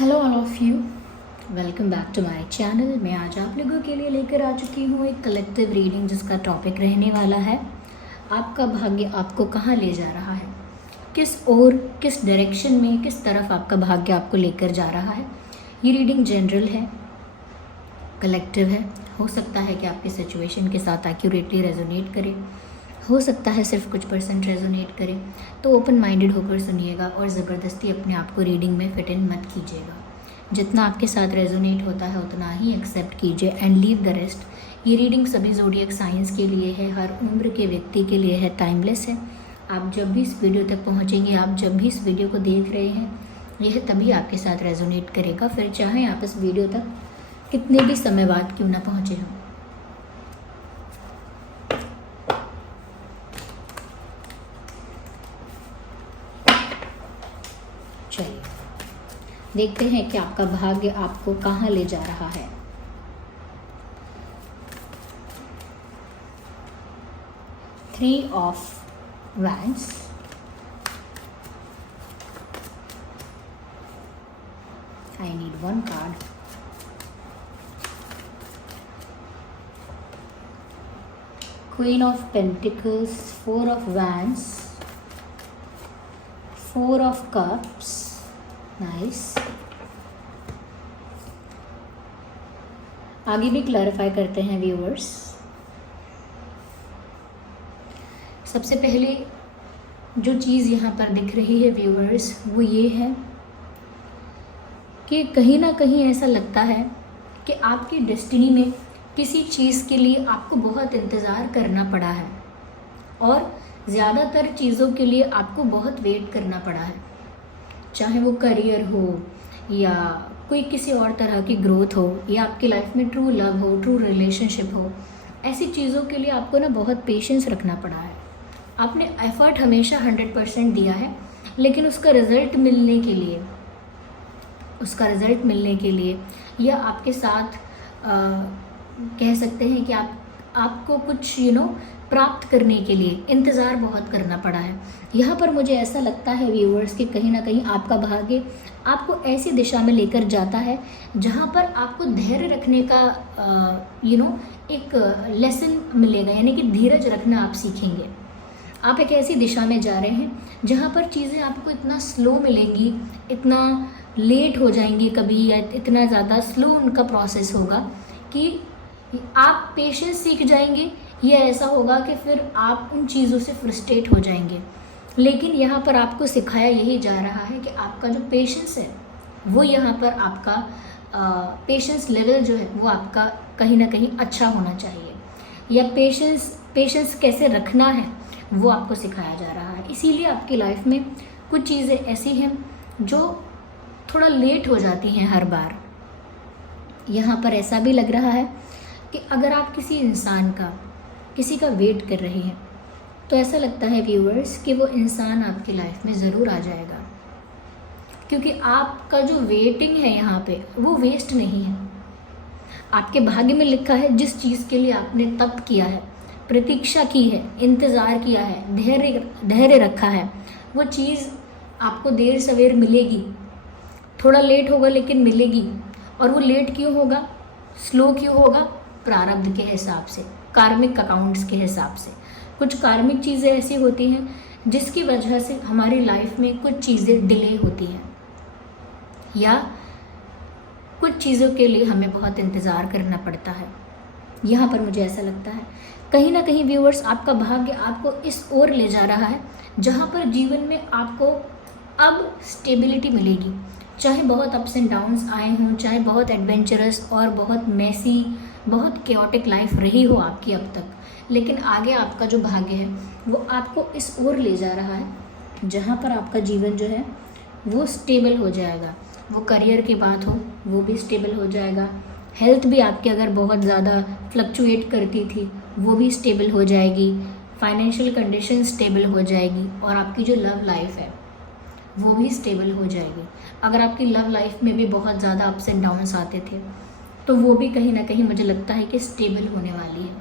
Hello all of you, welcome back to my channel. मैं आज आप लोगों के लिए लेकर आ चुकी हूँ एक कलेक्टिव रीडिंग जिसका टॉपिक रहने वाला है आपका भाग्य आपको कहाँ ले जा रहा है, किस ओर, किस डायरेक्शन में, किस तरफ आपका भाग्य आपको लेकर जा रहा है। ये रीडिंग जनरल है, कलेक्टिव है। हो सकता है कि आपके सिचुएशन के साथ एक्यूरेटली रेजोनेट करे, हो सकता है सिर्फ कुछ परसेंट रेजोनेट करे। तो ओपन माइंडेड होकर सुनिएगा और ज़बरदस्ती अपने आप को रीडिंग में फिट इन मत कीजिएगा। जितना आपके साथ रेजोनेट होता है उतना ही एक्सेप्ट कीजिए एंड लीव द रेस्ट। ये रीडिंग सभी ज़ोडिएक साइंस के लिए है, हर उम्र के व्यक्ति के लिए है, टाइमलेस है। आप जब भी इस वीडियो तक पहुँचेंगे, आप जब भी इस वीडियो को देख रहे हैं, यह तभी आपके साथ रेजोनेट करेगा, फिर चाहे आप इस वीडियो तक कितने भी समय बाद क्यों ना पहुँचे हों। चलिए देखते हैं कि आपका भाग्य आपको कहाँ ले जा रहा है। Three of wands, I need one card. Queen of pentacles, four of wands, four of cups, nice. आगे भी क्लैरिफाई करते हैं व्यूअर्स। सबसे पहले जो चीज़ यहाँ पर दिख रही है व्यूअर्स, वो ये है कि कहीं ना कहीं ऐसा लगता है कि आपकी डेस्टिनी में किसी चीज़ के लिए आपको बहुत इंतज़ार करना पड़ा है और ज़्यादातर चीज़ों के लिए आपको बहुत वेट करना पड़ा है, चाहे वो करियर हो या कोई किसी और तरह की ग्रोथ हो या आपकी लाइफ में ट्रू लव हो, ट्रू रिलेशनशिप हो। ऐसी चीज़ों के लिए आपको ना बहुत पेशेंस रखना पड़ा है। आपने एफर्ट हमेशा 100% दिया है, लेकिन उसका रिज़ल्ट मिलने के लिए या आपके साथ कह सकते हैं कि आपको कुछ प्राप्त करने के लिए इंतज़ार बहुत करना पड़ा है। यहाँ पर मुझे ऐसा लगता है व्यूअर्स कि कहीं ना कहीं आपका भाग्य आपको ऐसी दिशा में लेकर जाता है जहाँ पर आपको धैर्य रखने का एक लेसन मिलेगा, यानी कि धीरज रखना आप सीखेंगे। आप एक ऐसी दिशा में जा रहे हैं जहाँ पर चीज़ें आपको इतना स्लो मिलेंगी, इतना लेट हो जाएंगी कभी, या इतना ज़्यादा स्लो उनका प्रोसेस होगा कि आप पेशेंस सीख जाएंगे, या ऐसा होगा कि फिर आप उन चीज़ों से फ्रस्ट्रेट हो जाएंगे। लेकिन यहाँ पर आपको सिखाया यही जा रहा है कि आपका जो पेशेंस है वो यहाँ पर आपका पेशेंस लेवल जो है वो आपका कहीं ना कहीं अच्छा होना चाहिए, या पेशेंस कैसे रखना है वो आपको सिखाया जा रहा है। इसीलिए आपकी लाइफ में कुछ चीज़ें ऐसी हैं जो थोड़ा लेट हो जाती हैं हर बार। यहाँ पर ऐसा भी लग रहा है कि अगर आप किसी का वेट कर रहे हैं तो ऐसा लगता है व्यूअर्स कि वो इंसान आपकी लाइफ में ज़रूर आ जाएगा, क्योंकि आपका जो वेटिंग है यहाँ पे वो वेस्ट नहीं है। आपके भाग्य में लिखा है जिस चीज़ के लिए आपने तप किया है, प्रतीक्षा की है, इंतज़ार किया है, धैर्य रखा है, वो चीज़ आपको देर सवेर मिलेगी। थोड़ा लेट होगा लेकिन मिलेगी। और वो लेट क्यों होगा, स्लो क्यों होगा? प्रारब्ध के हिसाब से, कार्मिक अकाउंट्स के हिसाब से। कुछ कार्मिक चीज़ें ऐसी होती हैं जिसकी वजह से हमारी लाइफ में कुछ चीज़ें डिले होती हैं, या कुछ चीज़ों के लिए हमें बहुत इंतज़ार करना पड़ता है। यहाँ पर मुझे ऐसा लगता है कहीं ना कहीं व्यूअर्स आपका भाग्य आपको इस ओर ले जा रहा है जहाँ पर जीवन में आपको अब स्टेबिलिटी मिलेगी। चाहे बहुत अप्स एंड डाउन्स आए हों, चाहे बहुत एडवेंचरस और बहुत मैसी, बहुत केओटिक लाइफ रही हो आपकी अब तक, लेकिन आगे आपका जो भाग्य है वो आपको इस ओर ले जा रहा है जहाँ पर आपका जीवन जो है वो स्टेबल हो जाएगा। वो करियर की बात हो वो भी स्टेबल हो जाएगा, हेल्थ भी आपकी अगर बहुत ज़्यादा फ्लक्चुएट करती थी वो भी स्टेबल हो जाएगी, फाइनेंशियल कंडीशन स्टेबल हो जाएगी, और आपकी जो लव लाइफ है वो भी स्टेबल हो जाएगी। अगर आपकी लव लाइफ में भी बहुत ज़्यादा अप्स एंड डाउन्स आते थे तो वो भी कहीं ना कहीं मुझे लगता है कि स्टेबल होने वाली है।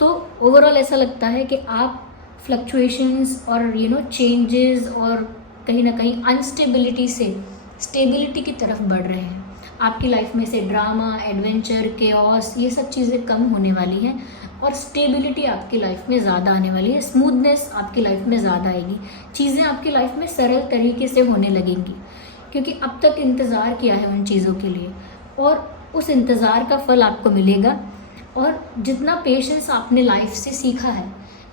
तो ओवरऑल ऐसा लगता है कि आप फ्लक्चुएशंस और चेंजेस और कहीं ना कहीं अनस्टेबिलिटी से स्टेबिलिटी की तरफ बढ़ रहे हैं। आपकी लाइफ में से ड्रामा, एडवेंचर, केओस, ये सब चीज़ें कम होने वाली हैं और स्टेबिलिटी आपकी लाइफ में ज़्यादा आने वाली है। स्मूथनेस आपकी लाइफ में ज़्यादा आएगी। चीज़ें आपकी लाइफ में सरल तरीके से होने लगेंगी, क्योंकि अब तक इंतज़ार किया है उन चीज़ों के लिए और उस इंतज़ार का फल आपको मिलेगा। और जितना पेशेंस आपने लाइफ से सीखा है,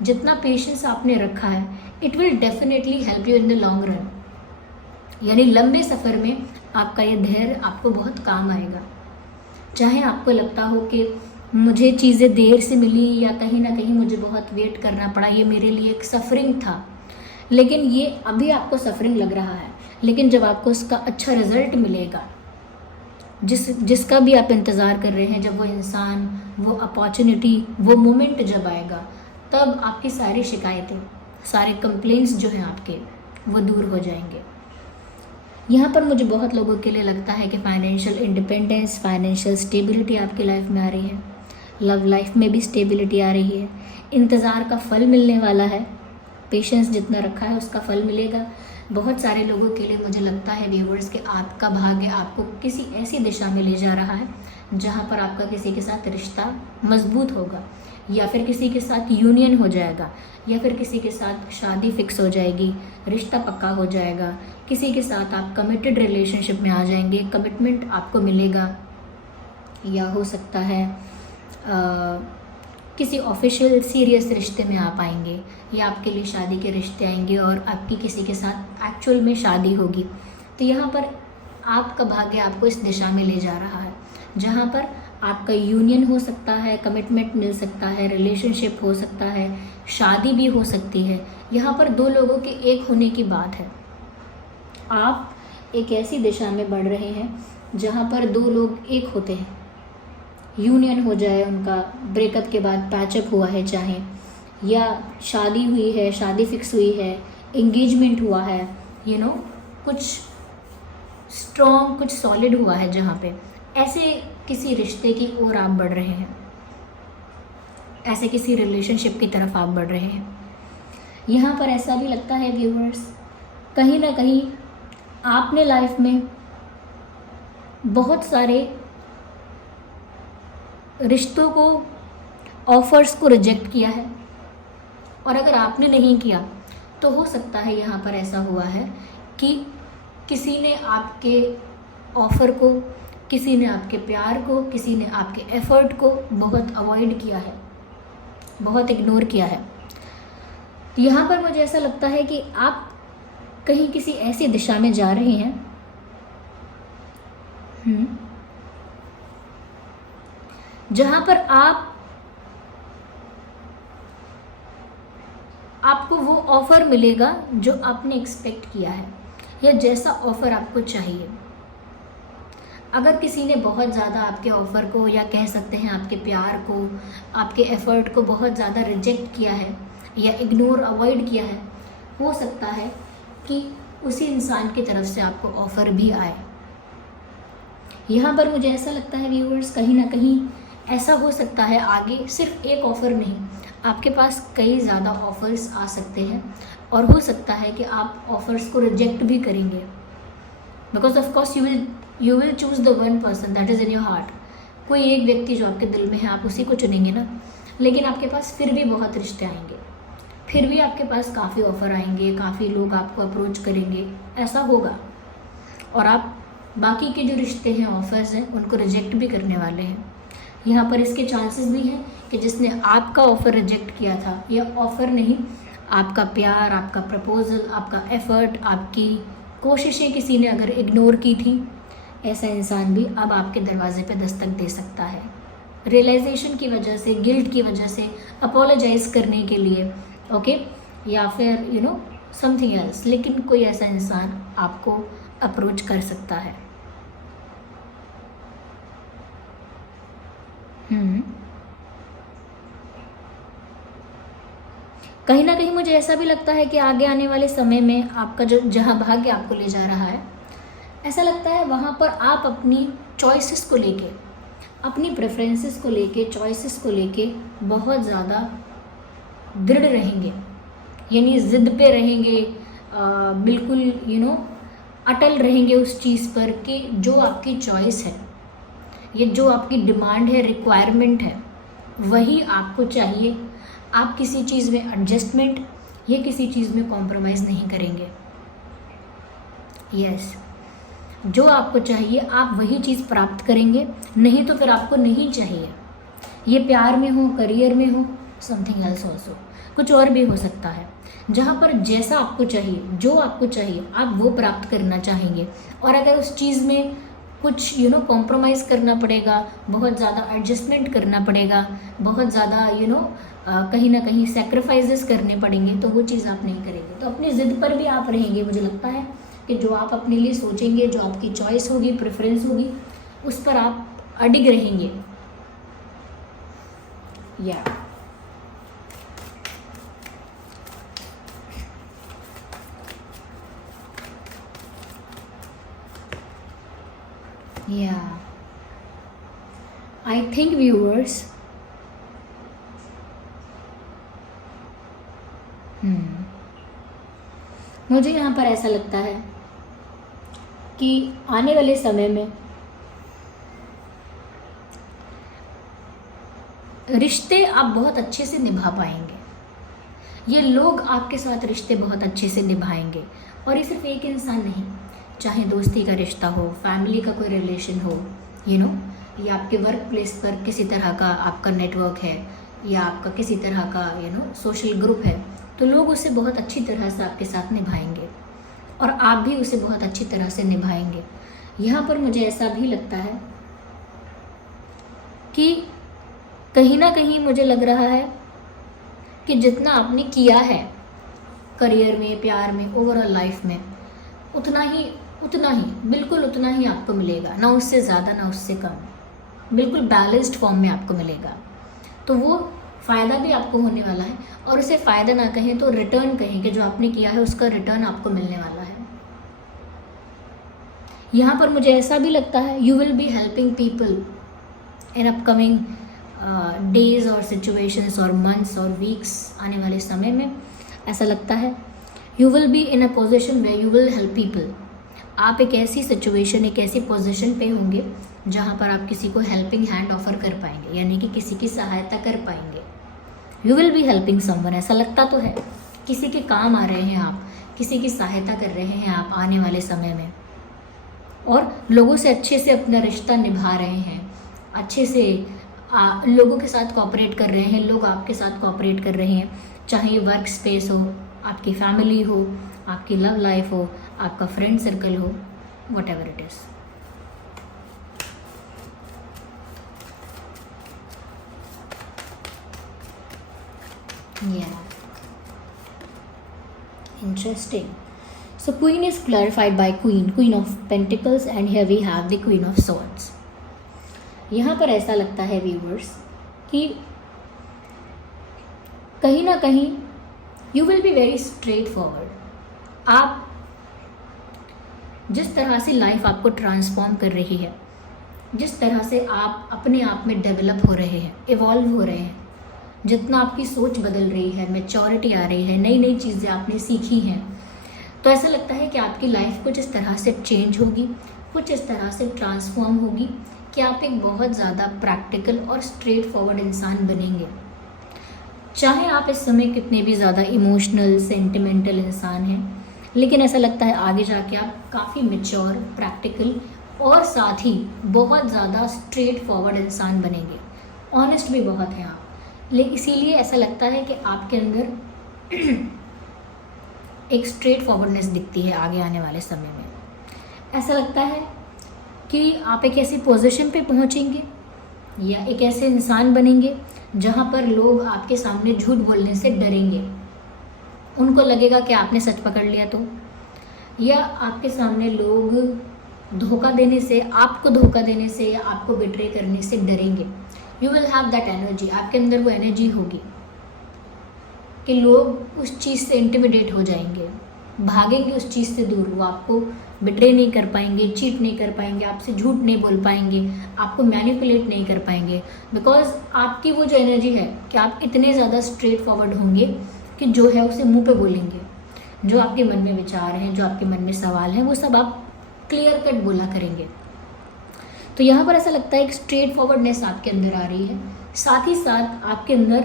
जितना पेशेंस आपने रखा है, it will definitely help you in the long run. यानी लंबे सफ़र में आपका ये धैर्य आपको बहुत काम आएगा। चाहे आपको लगता हो कि मुझे चीज़ें देर से मिली या कहीं ना कहीं मुझे बहुत वेट करना पड़ा, ये मेरे लिए एक सफरिंग था, लेकिन ये अभी आपको सफरिंग लग रहा है, लेकिन जब आपको उसका अच्छा रिजल्ट मिलेगा, जिसका भी आप इंतज़ार कर रहे हैं, जब वो इंसान, वो अपॉर्चुनिटी, वो मोमेंट जब आएगा, तब आपकी सारी शिकायतें, सारे कंप्लेंट्स जो हैं आपके, वो दूर हो जाएंगे। यहाँ पर मुझे बहुत लोगों के लिए लगता है कि फाइनेंशियल इंडिपेंडेंस, फाइनेंशियल स्टेबिलिटी आपकी लाइफ में आ रही है। लव लाइफ में भी स्टेबिलिटी आ रही है। इंतज़ार का फल मिलने वाला है। पेशेंस जितना रखा है उसका फल मिलेगा। बहुत सारे लोगों के लिए मुझे लगता है व्यूवर्स कि आपका भाग्य आपको किसी ऐसी दिशा में ले जा रहा है जहाँ पर आपका किसी के साथ रिश्ता मजबूत होगा, या फिर किसी के साथ यूनियन हो जाएगा, या फिर किसी के साथ शादी फिक्स हो जाएगी, रिश्ता पक्का हो जाएगा, किसी के साथ आप कमिटेड रिलेशनशिप में आ जाएंगे, कमिटमेंट आपको मिलेगा, या हो सकता है किसी ऑफिशियल सीरियस रिश्ते में आप आएंगे, या आपके लिए शादी के रिश्ते आएंगे और आपकी किसी के साथ एक्चुअल में शादी होगी। तो यहाँ पर आपका भाग्य आपको इस दिशा में ले जा रहा है जहाँ पर आपका यूनियन हो सकता है, कमिटमेंट मिल सकता है, रिलेशनशिप हो सकता है, शादी भी हो सकती है। यहाँ पर दो लोगों के एक होने की बात है। आप एक ऐसी दिशा में बढ़ रहे हैं जहाँ पर दो लोग एक होते हैं, यूनियन हो जाए उनका, ब्रेकअप के बाद पैचअप हुआ है चाहे, या शादी हुई है, शादी फिक्स हुई है, एंगेजमेंट हुआ है, कुछ स्ट्रॉन्ग, कुछ सॉलिड हुआ है, जहाँ पे ऐसे किसी रिश्ते की ओर आप बढ़ रहे हैं, ऐसे किसी रिलेशनशिप की तरफ आप बढ़ रहे हैं। यहाँ पर ऐसा भी लगता है व्यूअर्स, कहीं ना कहीं आपने लाइफ में बहुत सारे रिश्तों को, ऑफर्स को रिजेक्ट किया है, और अगर आपने नहीं किया तो हो सकता है यहाँ पर ऐसा हुआ है कि किसी ने आपके ऑफ़र को, किसी ने आपके प्यार को, किसी ने आपके एफ़र्ट को बहुत अवॉइड किया है, बहुत इग्नोर किया है। यहाँ पर मुझे ऐसा लगता है कि आप कहीं किसी ऐसी दिशा में जा रहे हैं जहाँ पर आपको वो ऑफ़र मिलेगा जो आपने एक्सपेक्ट किया है, या जैसा ऑफ़र आपको चाहिए। अगर किसी ने बहुत ज़्यादा आपके ऑफ़र को, या कह सकते हैं आपके प्यार को, आपके एफ़र्ट को बहुत ज़्यादा रिजेक्ट किया है या इग्नोर, अवॉइड किया है, हो सकता है कि उसी इंसान की तरफ से आपको ऑफ़र भी आए। यहाँ पर मुझे ऐसा लगता है व्यूअर्स, कहीं ना कहीं ऐसा हो सकता है आगे सिर्फ एक ऑफ़र नहीं, आपके पास कई ज़्यादा ऑफ़र्स आ सकते हैं, और हो सकता है कि आप ऑफ़र्स को रिजेक्ट भी करेंगे, because of course you will choose the one person that is in your heart. कोई एक व्यक्ति जो आपके दिल में है, आप उसी को चुनेंगे ना। लेकिन आपके पास फिर भी बहुत रिश्ते आएंगे, फिर भी आपके पास काफ़ी ऑफ़र आएंगे, काफ़ी लोग आपको अप्रोच करेंगे, ऐसा होगा, और आप बाकी के जो रिश्ते हैं, ऑफ़र्स हैं, उनको रिजेक्ट भी करने वाले हैं। यहाँ पर इसके चांसेस भी हैं कि जिसने आपका ऑफ़र रिजेक्ट किया था, या ऑफ़र नहीं, आपका प्यार, आपका प्रपोज़ल, आपका एफ़र्ट, आपकी कोशिशें किसी ने अगर इग्नोर की थी, ऐसा इंसान भी अब आपके दरवाजे पे दस्तक दे सकता है, रियलाइजेशन की वजह से, गिल्ट की वजह से, अपोलोजाइज़ करने के लिए, ओके, या फिर समथिंग एल्स। लेकिन कोई ऐसा इंसान आपको अप्रोच कर सकता है। कहीं ना कहीं मुझे ऐसा भी लगता है कि आगे आने वाले समय में आपका जहाँ भाग्य आपको ले जा रहा है, ऐसा लगता है वहाँ पर आप अपनी चॉइसेस को लेके, अपनी प्रेफरेंसेस को लेके, चॉइसेस को लेके बहुत ज़्यादा दृढ़ रहेंगे, यानी ज़िद पे रहेंगे, बिल्कुल अटल रहेंगे उस चीज़ पर कि जो आपकी चॉइस है, ये जो आपकी डिमांड है, रिक्वायरमेंट है, वही आपको चाहिए। आप किसी चीज़ में एडजस्टमेंट या किसी चीज़ में कॉम्प्रोमाइज़ नहीं करेंगे। यस, जो आपको चाहिए आप वही चीज़ प्राप्त करेंगे, नहीं तो फिर आपको नहीं चाहिए। ये प्यार में हो, करियर में हो, समथिंग एल्स ऑल्सो, कुछ और भी हो सकता है। जहाँ पर जैसा आपको चाहिए, जो आपको चाहिए, आप वो प्राप्त करना चाहेंगे। और अगर उस चीज़ में कुछ कॉम्प्रोमाइज़ करना पड़ेगा, बहुत ज़्यादा एडजस्टमेंट करना पड़ेगा, बहुत ज़्यादा कहीं ना कहीं सेक्रीफाइसेस करने पड़ेंगे, तो वो चीज़ आप नहीं करेंगे। तो अपनी ज़िद पर भी आप रहेंगे। मुझे लगता है कि जो आप अपने लिए सोचेंगे, जो आपकी चॉइस होगी, प्रेफरेंस होगी, उस पर आप अडिग रहेंगे। या आई थिंक व्यूअर्स, मुझे यहाँ पर ऐसा लगता है कि आने वाले समय में रिश्ते आप बहुत अच्छे से निभा पाएंगे। ये लोग आपके साथ रिश्ते बहुत अच्छे से निभाएंगे। और ये सिर्फ एक इंसान नहीं, चाहे दोस्ती का रिश्ता हो, फैमिली का कोई रिलेशन हो, या आपके वर्क प्लेस पर किसी तरह का आपका नेटवर्क है, या आपका किसी तरह का सोशल ग्रुप है, तो लोग उसे बहुत अच्छी तरह से आपके साथ निभाएंगे और आप भी उसे बहुत अच्छी तरह से निभाएंगे। यहाँ पर मुझे ऐसा भी लगता है कि कहीं ना कहीं मुझे लग रहा है कि जितना आपने किया है करियर में, प्यार में, ओवरऑल लाइफ में, उतना ही बिल्कुल उतना ही आपको मिलेगा, ना उससे ज़्यादा ना उससे कम। बिल्कुल बैलेंस्ड फॉर्म में आपको मिलेगा। तो वो फ़ायदा भी आपको होने वाला है, और उसे फ़ायदा ना कहें तो रिटर्न कहें कि जो आपने किया है उसका रिटर्न आपको मिलने वाला है। यहाँ पर मुझे ऐसा भी लगता है, you will be helping people in upcoming days और सिचुएशंस और मंथ्स और वीक्स। आने वाले समय में ऐसा लगता है you will be in a position way you will help people. आप एक ऐसी सिचुएशन, एक ऐसी पोजीशन पे होंगे जहाँ पर आप किसी को हेल्पिंग हैंड ऑफर कर पाएंगे, यानी कि किसी की सहायता कर पाएंगे। You will be helping someone, ऐसा लगता तो है किसी के काम आ रहे हैं आप, किसी की सहायता कर रहे हैं आप आने वाले समय में, और लोगों से अच्छे से अपना रिश्ता निभा रहे हैं, अच्छे से लोगों के साथ कोऑपरेट कर रहे हैं, लोग आपके साथ कोऑपरेट कर रहे हैं, चाहे ये वर्क स्पेस हो, आपकी फैमिली हो, आपकी लव लाइफ हो, आपका फ्रेंड सर्कल हो, what ever it is. Interesting. So Queen is clarified by Queen of Pentacles, and here we have the Queen of Swords. यहाँ पर ऐसा लगता है व्यूवर्स कि कहीं ना कहीं you will be very straight forward. आप जिस तरह से लाइफ आपको ट्रांसफॉर्म कर रही है, जिस तरह से आप अपने आप में डेवलप हो रहे हैं, इवॉल्व हो रहे हैं, जितना आपकी सोच बदल रही है, मैच्योरिटी आ रही है, नई नई चीज़ें आपने सीखी हैं, तो ऐसा लगता है कि आपकी लाइफ कुछ इस तरह से चेंज होगी, कुछ इस तरह से ट्रांसफॉर्म होगी कि आप एक बहुत ज़्यादा प्रैक्टिकल और स्ट्रेट फॉरवर्ड इंसान बनेंगे। चाहे आप इस समय कितने भी ज़्यादा इमोशनल, सेंटिमेंटल इंसान हैं, लेकिन ऐसा लगता है आगे जाके आप काफ़ी मैच्योर, प्रैक्टिकल और साथ ही बहुत ज़्यादा स्ट्रेट फॉरवर्ड इंसान बनेंगे। ऑनेस्ट भी बहुत हैं आप, लेकिन इसीलिए ऐसा लगता है कि आपके अंदर एक स्ट्रेट फॉरवर्डनेस दिखती है आगे आने वाले समय में। ऐसा लगता है कि आप एक ऐसी पोजीशन पे पहुंचेंगे या एक ऐसे इंसान बनेंगे जहां पर लोग आपके सामने झूठ बोलने से डरेंगे। उनको लगेगा कि आपने सच पकड़ लिया तो, या आपके सामने लोग धोखा देने से, आपको धोखा देने से या आपको बिट्रे करने से डरेंगे। You will have that energy, आपके अंदर वो एनर्जी होगी कि लोग उस चीज़ से इंटिमिडेट हो जाएंगे, भागेंगे उस चीज़ से दूर। वो आपको बिट्रे नहीं कर पाएंगे, चीट नहीं कर पाएंगे, आपसे झूठ नहीं बोल पाएंगे, आपको मैनिपुलेट नहीं कर पाएंगे, बिकॉज आपकी वो जो एनर्जी है कि आप इतने ज़्यादा स्ट्रेट फॉरवर्ड होंगे कि जो है उसे मुंह पे बोलेंगे। जो आपके मन में विचार हैं, जो आपके मन में सवाल हैं, वो सब आप क्लियर कट बोला करेंगे। तो यहाँ पर ऐसा लगता है एक स्ट्रेट फॉरवर्डनेस आपके अंदर आ रही है, साथ ही साथ आपके अंदर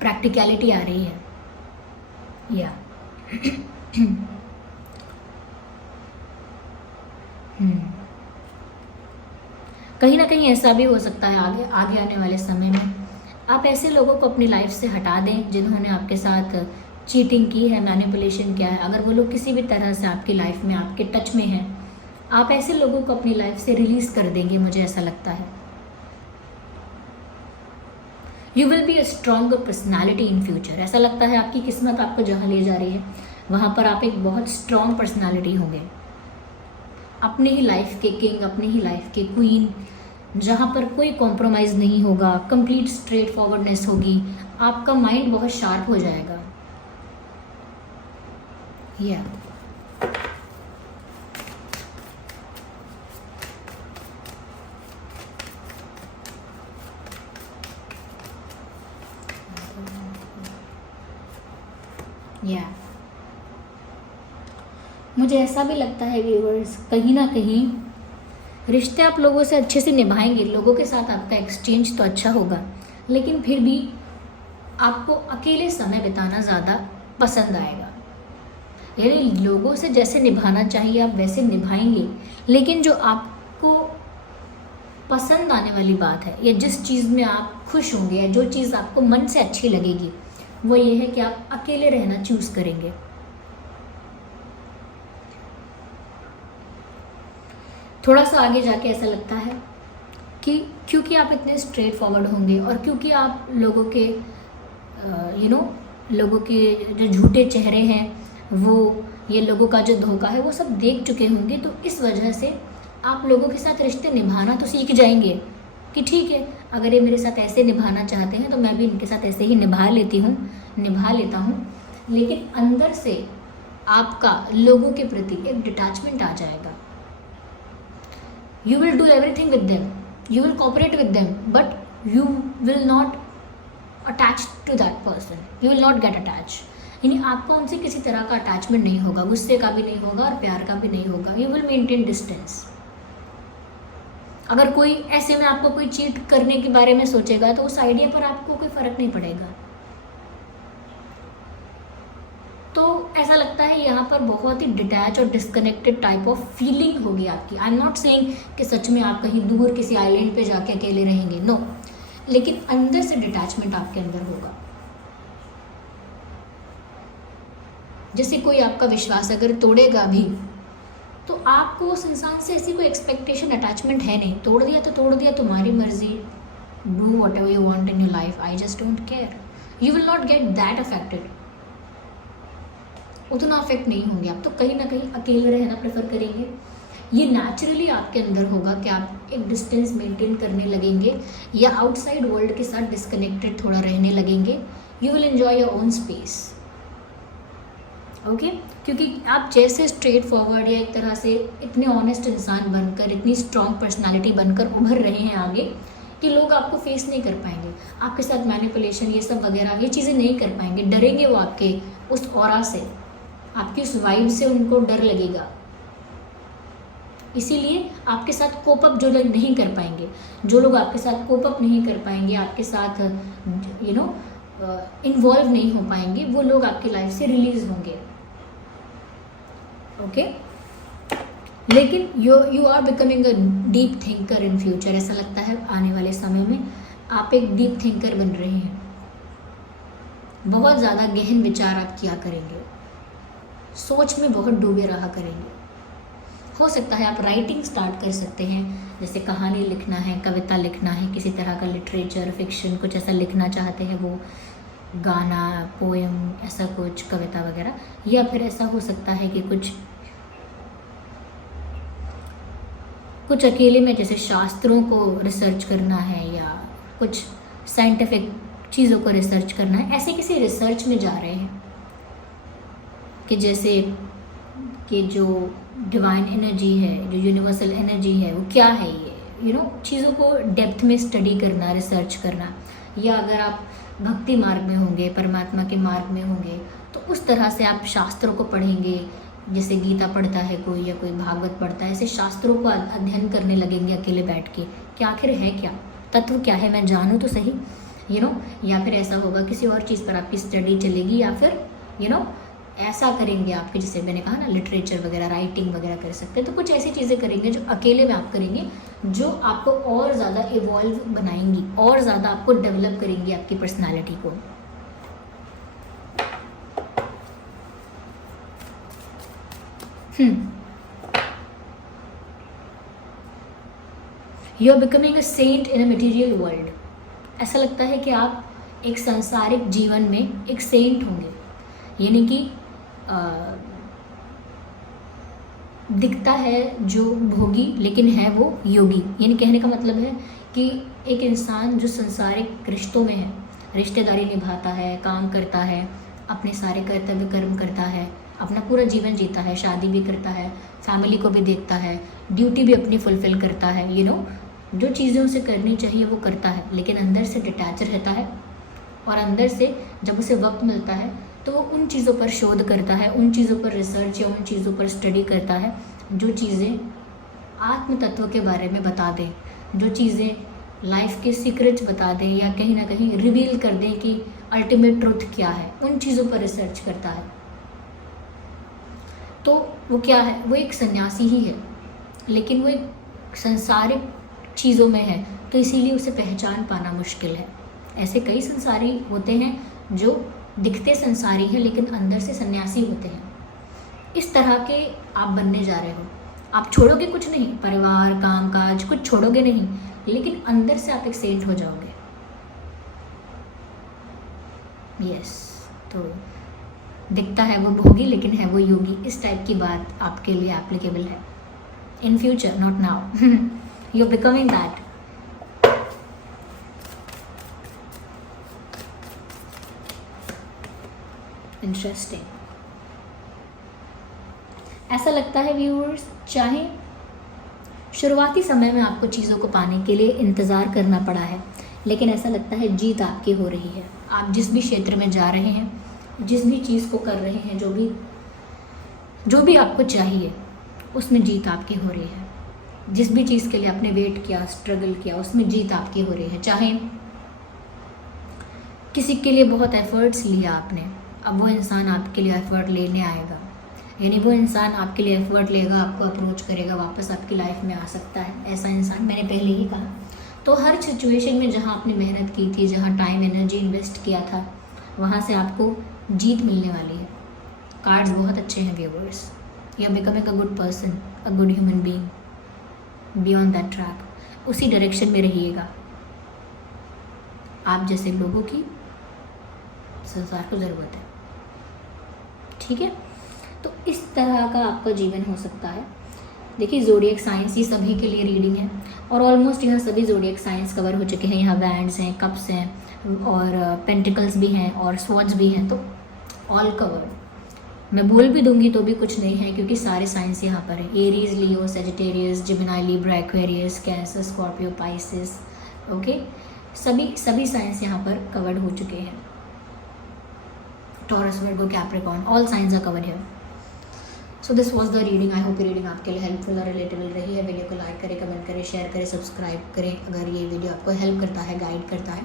प्रैक्टिकलिटी आ रही है। या कहीं ना कहीं ऐसा भी हो सकता है आगे आगे आने वाले समय में आप ऐसे लोगों को अपनी लाइफ से हटा दें जिन्होंने आपके साथ चीटिंग की है, मैनिपुलेशन किया है। अगर वो लोग किसी भी तरह से आपकी लाइफ में आपके टच में हैं, आप ऐसे लोगों को अपनी लाइफ से रिलीज कर देंगे, मुझे ऐसा लगता है। You will be a stronger personality in future. ऐसा लगता है आपकी किस्मत आपको जहाँ ले जा रही है वहाँ पर आप एक बहुत स्ट्रॉन्ग पर्सनैलिटी होंगे, अपनी ही लाइफ के किंग, अपनी ही लाइफ के क्वीन, जहाँ पर कोई कॉम्प्रोमाइज़ नहीं होगा, कंप्लीट स्ट्रेट फॉरवर्डनेस होगी, आपका माइंड बहुत शार्प हो जाएगा। या मुझे ऐसा भी लगता है व्यूअर्स, कहीं ना कहीं रिश्ते आप लोगों से अच्छे से निभाएंगे, लोगों के साथ आपका एक्सचेंज तो अच्छा होगा, लेकिन फिर भी आपको अकेले समय बिताना ज़्यादा पसंद आएगा। यानी लोगों से जैसे निभाना चाहिए आप वैसे निभाएंगे, लेकिन जो आपको पसंद आने वाली बात है या जिस चीज़ में आप खुश होंगे या जो चीज़ आपको मन से अच्छी लगेगी वो ये है कि आप अकेले रहना चूज़ करेंगे। थोड़ा सा आगे जाके ऐसा लगता है कि क्योंकि आप इतने स्ट्रेट फॉरवर्ड होंगे और क्योंकि आप लोगों के लोगों के जो झूठे चेहरे हैं वो, ये लोगों का जो धोखा है वो सब देख चुके होंगे, तो इस वजह से आप लोगों के साथ रिश्ते निभाना तो सीख जाएंगे कि ठीक है, अगर ये मेरे साथ ऐसे निभाना चाहते हैं तो मैं भी इनके साथ ऐसे ही निभा लेता हूँ। लेकिन अंदर से आपका लोगों के प्रति एक डिटैचमेंट आ जाएगा। You will do everything with them, you will cooperate with them, but you will not attach to that person, you will not get attached। यानी आपका उनसे किसी तरह का अटैचमेंट नहीं होगा, गुस्से का भी नहीं होगा और प्यार का भी नहीं होगा। You will maintain distance। अगर कोई ऐसे में आपको कोई चीट करने के बारे में सोचेगा तो उस आइडिया पर आपको कोई फ़र्क नहीं पड़ेगा। तो ऐसा लगता है यहाँ पर बहुत ही डिटैच और डिस्कनेक्टेड टाइप ऑफ फीलिंग होगी आपकी। आई एम नॉट सेइंग कि सच में आप कहीं दूर किसी आइलैंड पे जाके अकेले रहेंगे, नो, लेकिन अंदर से डिटैचमेंट आपके अंदर होगा। जैसे कोई आपका विश्वास अगर तोड़ेगा भी तो आपको उस इंसान से ऐसी कोई एक्सपेक्टेशन अटैचमेंट है नहीं, तोड़ दिया तो तोड़ दिया, तुम्हारी मर्जी, do what ever you want in your life, I just don't care. You will not get that affected, उतना अफेक्ट नहीं होंगे आप, तो कहीं ना कहीं अकेले रहना प्रेफर करेंगे। ये नेचुरली आपके अंदर होगा कि आप एक डिस्टेंस मेंटेन करने लगेंगे या आउटसाइड वर्ल्ड के साथ डिस्कनेक्टेड थोड़ा रहने लगेंगे। You will enjoy your own space, okay, क्योंकि आप जैसे स्ट्रेट फॉरवर्ड या एक तरह से इतने ऑनेस्ट इंसान बनकर, इतनी स्ट्रॉन्ग पर्सनालिटी बनकर उभर रहे हैं आगे कि लोग आपको फेस नहीं कर पाएंगे, आपके साथ मैनिपुलेशन ये सब वगैरह ये चीज़ें नहीं कर पाएंगे, डरेंगे वो आपके उस ऑरा से, आपकी उस वाइब से उनको डर लगेगा। इसीलिए आपके साथ कोप अप जो लोग नहीं कर पाएंगे, जो लोग आपके साथ कोप अप नहीं कर पाएंगे, आपके साथ इन्वॉल्व नहीं हो पाएंगे, वो लोग आपकी लाइफ से रिलीज होंगे, ओके। लेकिन you are becoming a deep thinker in future. ऐसा लगता है आने वाले समय में आप एक डीप थिंकर बन रहे हैं, बहुत ज़्यादा गहन विचार आप किया करेंगे, सोच में बहुत डूबे रहा करेंगे। हो सकता है आप राइटिंग स्टार्ट कर सकते हैं, जैसे कहानी लिखना है, कविता लिखना है, किसी तरह का लिटरेचर, फिक्शन कुछ ऐसा लिखना चाहते हैं, वो गाना, पोएम, ऐसा कुछ कविता वगैरह। या फिर ऐसा हो सकता है कि कुछ अकेले में जैसे शास्त्रों को रिसर्च करना है या कुछ साइंटिफिक चीज़ों को रिसर्च करना है, ऐसे किसी रिसर्च में जा रहे हैं कि जैसे कि जो डिवाइन एनर्जी है, जो यूनिवर्सल एनर्जी है, वो क्या है, ये चीज़ों को डेप्थ में स्टडी करना, रिसर्च करना, या अगर आप भक्ति मार्ग में होंगे, परमात्मा के मार्ग में होंगे, तो उस तरह से आप शास्त्रों को पढ़ेंगे। जैसे गीता पढ़ता है कोई या कोई भागवत पढ़ता है, ऐसे शास्त्रों को अध्ययन करने लगेंगे अकेले बैठ के कि आखिर है क्या, तत्व क्या है, मैं जानूँ तो सही, या फिर ऐसा होगा किसी और चीज़ पर आपकी स्टडी चलेगी, या फिर ऐसा करेंगे आपके, जैसे मैंने कहा ना, लिटरेचर वगैरह, राइटिंग वगैरह कर सकते हैं। तो कुछ ऐसी चीज़ें करेंगे जो अकेले में आप करेंगे, जो आपको और ज़्यादा इवॉल्व बनाएंगी, और ज़्यादा आपको डेवलप करेंगी आपकी पर्सनालिटी को। You are becoming a saint in a material world. ऐसा लगता है कि आप एक सांसारिक जीवन में एक सेंट होंगे, यानी कि दिखता है जो भोगी लेकिन है वो योगी। यानी कहने का मतलब है कि एक इंसान जो सांसारिक रिश्तों में है, रिश्तेदारी निभाता है, काम करता है, अपने सारे कर्तव्य कर्म करता है, अपना पूरा जीवन जीता है, शादी भी करता है, फैमिली को भी देखता है, ड्यूटी भी अपनी फुलफ़िल करता है, जो चीज़ें उसे करनी चाहिए वो करता है, लेकिन अंदर से डिटैच रहता है। और अंदर से जब उसे वक्त मिलता है तो वो उन चीज़ों पर शोध करता है, उन चीज़ों पर रिसर्च या उन चीज़ों पर स्टडी करता है जो चीज़ें आत्म तत्व के बारे में बता दें, जो चीज़ें लाइफ के सीक्रेट्स बता दें, या कहीं ना कहीं रिवील कर दें कि अल्टीमेट ट्रुथ क्या है, उन चीज़ों पर रिसर्च करता है। तो वो क्या है, वो एक सन्यासी ही है, लेकिन वो एक संसारिक चीज़ों में है, तो इसीलिए उसे पहचान पाना मुश्किल है। ऐसे कई संसारी होते हैं जो दिखते संसारी हैं लेकिन अंदर से सन्यासी होते हैं। इस तरह के आप बनने जा रहे हो। आप छोड़ोगे कुछ नहीं, परिवार, काम काज कुछ छोड़ोगे नहीं, लेकिन अंदर से आप एक सेंट हो जाओगे। यस, तो दिखता है वो भोगी लेकिन है वो योगी, इस टाइप की बात आपके लिए एप्लीकेबल है in future, not now. You are becoming that. Interesting. ऐसा लगता है व्यूअर्स, चाहे शुरुआती समय में आपको चीज़ों को पाने के लिए इंतज़ार करना पड़ा है, लेकिन ऐसा लगता है जीत आपकी हो रही है। आप जिस भी क्षेत्र में जा रहे हैं, जिस भी चीज़ को कर रहे हैं, जो भी आपको चाहिए, उसमें जीत आपकी हो रही है। जिस भी चीज़ के लिए आपने वेट किया, स्ट्रगल किया, उसमें जीत आपकी हो रही है। चाहे किसी के लिए बहुत एफर्ट्स लिया आपने, अब वो इंसान आपके लिए एफर्ट लेने आएगा, यानी वो इंसान आपके लिए एफर्ट लेगा, आपको अप्रोच करेगा, वापस आपकी लाइफ में आ सकता है ऐसा इंसान, मैंने पहले ही कहा। तो हर सिचुएशन में जहाँ आपने मेहनत की थी, जहाँ टाइम एनर्जी इन्वेस्ट किया था, वहाँ से आपको जीत मिलने वाली है। कार्ड्स बहुत अच्छे हैं viewers. You are becoming a good person, a good human being, beyond that track. उसी डायरेक्शन में रहिएगा। आप जैसे लोगों की संसार को ज़रूरत है, ठीक है। तो इस तरह का आपका जीवन हो सकता है। देखिए, ज़ोडिएक साइंस ये सभी के लिए रीडिंग है, और ऑलमोस्ट यहाँ सभी ज़ोडिएक साइंस कवर हो चुके हैं। यहाँ वैंड्स हैं, कप्स हैं, और पेंटिकल्स भी हैं, और स्वॉर्ड्स भी हैं, तो ऑल कवर्ड। मैं बोल भी दूंगी तो भी कुछ नहीं है, क्योंकि सारे साइंस यहाँ पर है। Aries, Leo, Sagittarius, Gemini, Libra, Aquarius, Cancer, Scorpio, Pisces, okay, सभी साइंस यहाँ पर कवर्ड हो चुके हैं। Taurus, Virgo, Capricorn, all signs are covered here. So this was the reading. I hope reading आपके लिए हेल्पफुल और रिलेटेबल रही है। वीडियो को लाइक करें, कमेंट करें, शेयर करें, सब्सक्राइब करें अगर ये वीडियो आपको हेल्प करता है, गाइड करता है,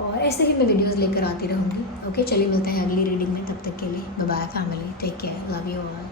और ऐसे ही मैं वीडियोस लेकर आती रहूँगी। ओके, चलिए मिलते हैं अगली रीडिंग में। तब तक के लिए bye bye family, take care, love you all.